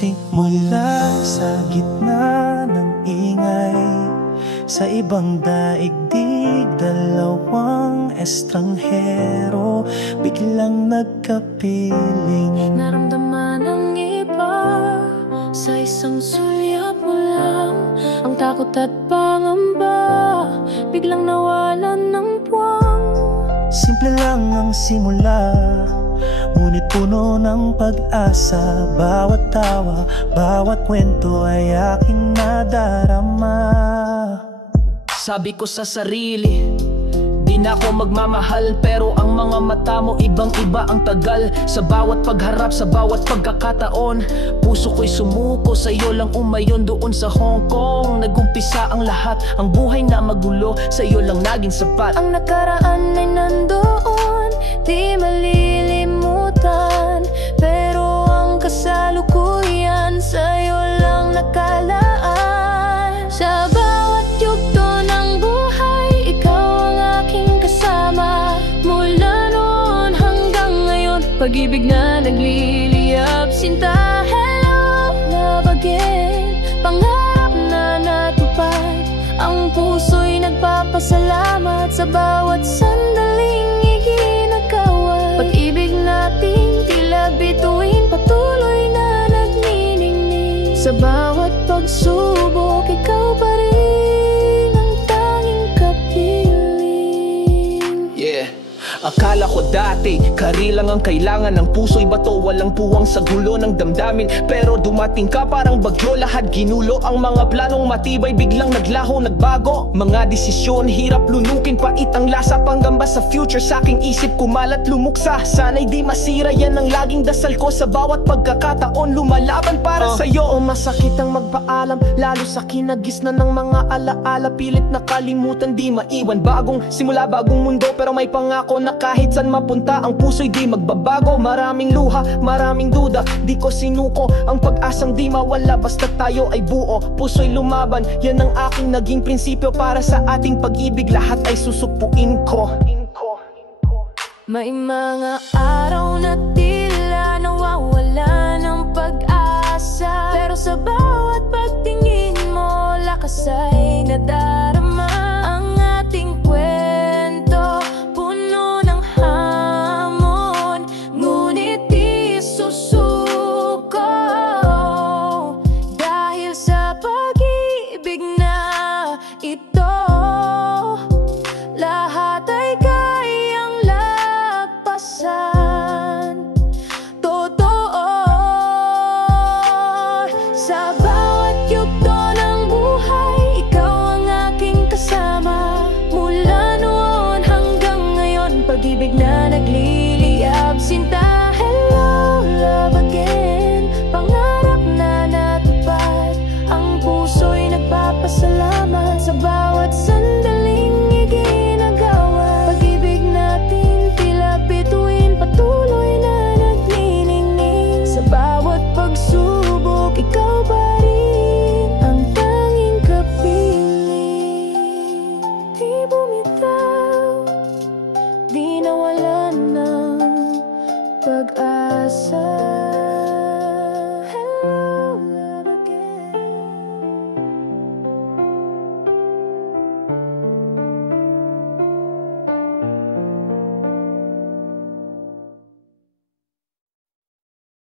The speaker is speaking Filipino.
Simula sa gitna ng ingay, sa ibang daigdig, dalawang estranghero biglang nagkapiling. Naramdaman ng iba sa isang sulyap mo lang. Ang takot at pangamba biglang nawalan ng puwang. Simple lang ang simula, ngunit puno ng pag-asa. Bawat tawa, bawat kwento ay aking nadarama. Sabi ko sa sarili, di na ako magmamahal. Pero ang mga mata mo ibang-iba ang tagal. Sa bawat pagharap, sa bawat pagkakataon, puso ko'y sumuko, sa'yo lang umayon. Doon sa Hong Kong, nagumpisa ang lahat. Ang buhay na magulo, sa'yo lang naging sapat. Ang nakaraan ay nandoon, di malilimutan. Pero ang kasalukuyan, sa'yo lang nakalaan. Sa bawat yugto ng buhay, ikaw ang aking kasama. Mula noon hanggang ngayon, pag-ibig na nagliliyab. Sinta, hello, love again. Pangarap na natupad. Ang puso'y nagpapasalamat sa bawat sandaling iginagawa. Pag-ibig natin tila bituin, patuloy na nagniningning. Sa bawat pagsubok, ikaw pa rin ang tanging kapiling. Yeah. Akala ko dati, kari lang ang kailangan ng puso'y bato, walang puwang sa gulo ng damdamin. Pero dumating ka parang bagyo, lahat ginulo. Ang mga planong matibay biglang naglaho, nagbago. Mga desisyon, hirap lunukin, pait ang lasa. Panggamba sa future, sa aking isip kumalat lumuksa. Sana'y di masira, yan ang laging dasal ko. Sa bawat pagkakataon, lumalaban para sa'yo. O masakit ang magpaalam, lalo sa kinagis na ng mga alaala. Pilit nakalimutan, di maiwan. Bagong simula, bagong mundo, pero may pangako na kahit saan mapunta, ang puso'y di magbabago. Maraming luha, maraming duda, di ko sinuko ang pag-asang di mawala. Basta tayo ay buo, puso'y lumaban. Yan ang aking naging prinsipyo para sa ating pag-ibig. Lahat ay susupuin ko. May mga araw na tila nawawala ng pag-asa, pero sa bawat pagtingin mo, lakas ay nadarama. Ang ating kwento puno ng hamon, ngunit di susuko. Dahil sa pag-ibig na ito, lahat ay kayang lagpasan. Totoo, sa bawat yugto ng buhay, ikaw ang aking kasama. Mula noon hanggang ngayon, pag-ibig na